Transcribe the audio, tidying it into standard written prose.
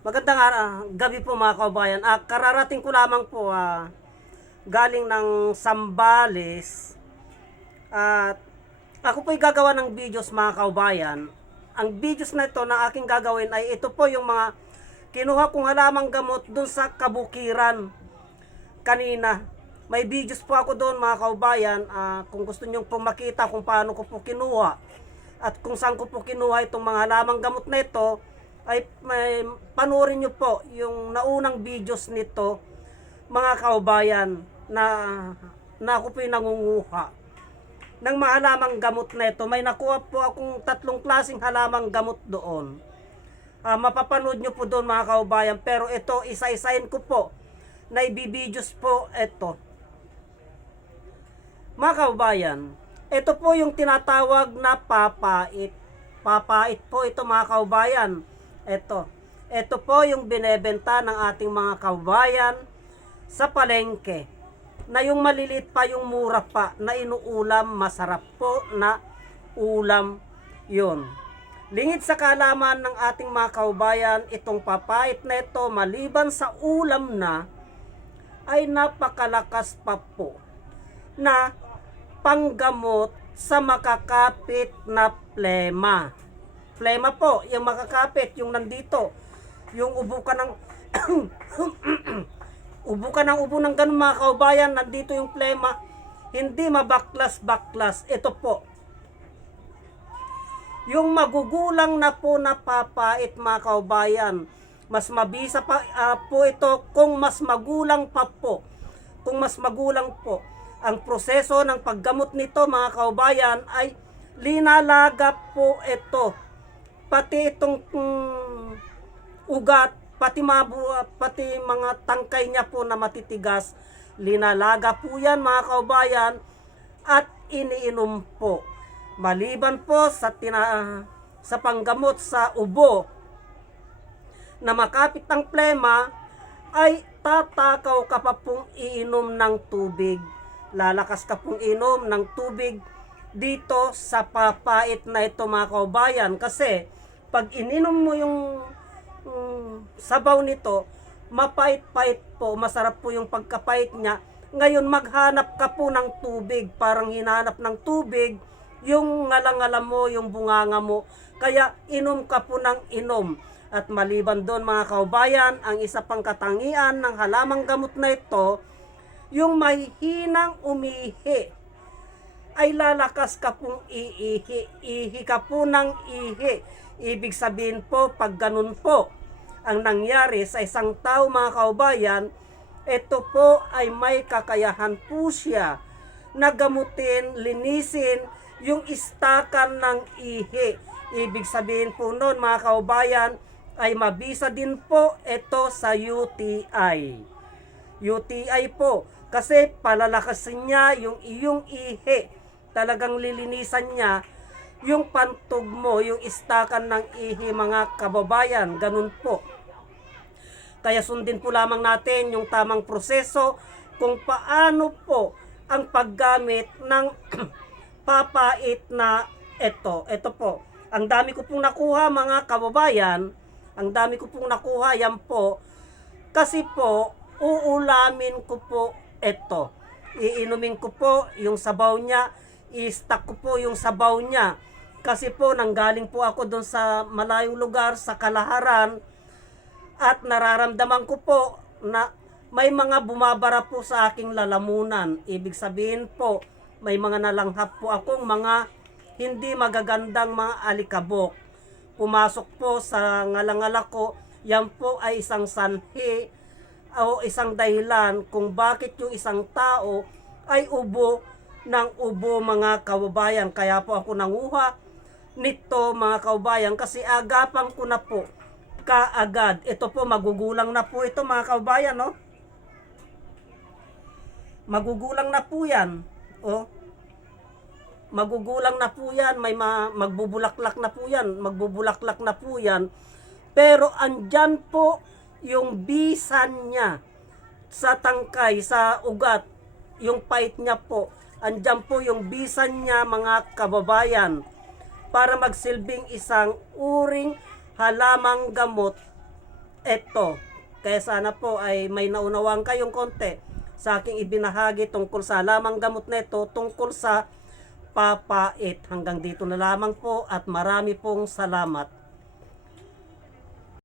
Magandang gabi po mga kabayan. Kararating ko lamang po galing ng Sambales at ako po'y gagawa ng videos mga kabayan. Ang videos na ito na aking gagawin ay ito po yung mga kinuha kong halamang gamot dun sa kabukiran kanina. May videos po ako doon mga kabayan. Kung gusto nyo po makita kung paano ko po kinuha at kung saan ko po kinuha itong mga halamang gamot na ito, ay may panoorin nyo po yung naunang videos nito mga kaubayan na ako po yung nangunguha ng mga halamang gamot na ito. May nakuha po akong 3 klaseng halamang gamot doon. Mapapanood nyo po doon mga kaubayan, pero ito isa-isahin ko po na ibibidyo's po ito mga kaubayan. Ito po yung tinatawag na papait. Papait po ito mga kaubayan. Ito po yung binebenta ng ating mga kabayan sa palengke. Na yung maliliit pa, yung mura pa, na inuulam, masarap po na ulam yun. Lingid sa kaalaman ng ating mga kabayan, itong papait na ito, maliban sa ulam na, ay napakalakas pa po na panggamot sa makakapit na plema. Plema po, yung makakapit, yung nandito, yung ubo ka ng ubo ng ganun mga kaubayan, nandito yung plema, hindi mabaklas-baklas. Ito po, yung magugulang na po na papait mga kaubayan, mas mabisa pa po ito kung mas magulang pa po. Kung mas magulang po, ang proseso ng paggamot nito mga kaubayan ay linalaga po ito. Pati itong ugat, pati mga tangkay niya po na matitigas, linalaga po yan mga kaubayan at iniinom po. Maliban po sa panggamot sa ubo na makapit ang plema, ay tatakaw ka pa pong iinom ng tubig. Lalakas ka pong inom ng tubig dito sa papait na ito mga kaubayan, kasi pag ininom mo yung sabaw nito, mapait-pait po, masarap po yung pagkapait niya. Ngayon maghanap ka po ng tubig, parang hinanap ng tubig yung ngalangala mo, yung bunganga mo, kaya inom ka po ng inom. At maliban doon mga kaubayan, ang isa pang katangian ng halamang gamot na ito, yung mahihinang umihi, ay lalakas ka pong iihi. Ihi ka po ng ihi. Ibig sabihin po, pag ganun po ang nangyari sa isang tao mga kaubayan, ito po ay may kakayahan po siya na gamutin, linisin yung istakan ng ihi. Ibig sabihin po noon mga kaubayan, ay mabisa din po ito sa UTI. UTI po, kasi palalakasin niya yung iyong ihi. Talagang lilinisan niya yung pantog mo, yung istakan ng ihi mga kababayan. Ganun po. Kaya sundin po lamang natin yung tamang proseso kung paano po ang paggamit ng papait na ito. Ito po. Ang dami ko pong nakuha mga kababayan. Ang dami ko pong nakuha. Yan po. Kasi po, uulamin ko po ito. Iinumin ko po yung sabaw niya. I-stack ko po yung sabaw niya. Kasi po, nanggaling po ako doon sa malayong lugar, sa Kalaharan, at nararamdaman ko po na may mga bumabara po sa aking lalamunan. Ibig sabihin po, may mga nalanghap po akong mga hindi magagandang mga alikabok. Pumasok po sa ngalangala ko, yan po ay isang sanhi o isang dahilan kung bakit yung isang tao ay ubo ng ubo mga kababayan. Kaya po ako nanguha nito mga kaubayan, kasi agapan ko na po kaagad. Ito po, magugulang na po ito mga kaubayan, no? Magugulang na po yan. Oh. Magugulang na po yan, may magbubulaklak na po yan, magbubulaklak na po yan. Pero andyan po yung bisan niya sa tangkay, sa ugat, yung pait niya po. Andyan po yung bisan niya mga kababayan, para magsilbing isang uring halamang gamot eto, kaya sana po ay may naunawang kayong konti sa aking ibinahagi tungkol sa lamang gamot neto, tungkol sa papait. Hanggang dito na lamang po at marami pong salamat.